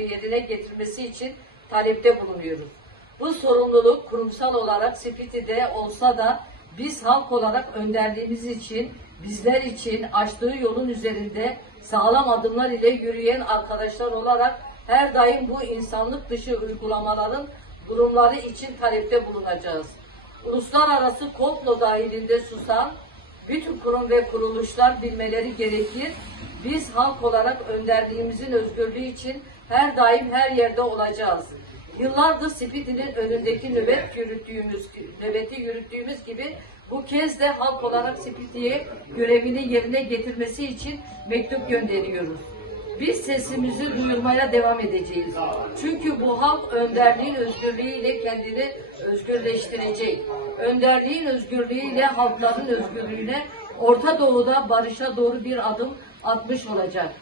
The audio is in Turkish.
yerine getirmesi için talepte bulunuyoruz. Bu sorumluluk kurumsal olarak Spiti'de olsa da biz halk olarak önderliğimiz için, bizler için açtığı yolun üzerinde sağlam adımlar ile yürüyen arkadaşlar olarak her daim bu insanlık dışı uygulamaların durumları için talepte bulunacağız. Uluslararası komplo dahilinde susan bütün kurum ve kuruluşlar bilmeleri gerekir. Biz halk olarak önderliğimizin özgürlüğü için her daim her yerde olacağız. Yıllardır Spiti'nin önündeki nöbeti yürüttüğümüz gibi bu kez de halk olarak Spiti'ye görevini yerine getirmesi için mektup gönderiyoruz. Biz sesimizi duyurmaya devam edeceğiz. Çünkü bu halk önderliğin özgürlüğüyle kendini özgürleştirecek. Önderliğin özgürlüğüyle halkların özgürlüğüne, Orta Doğu'da barışa doğru bir adım atmış olacak.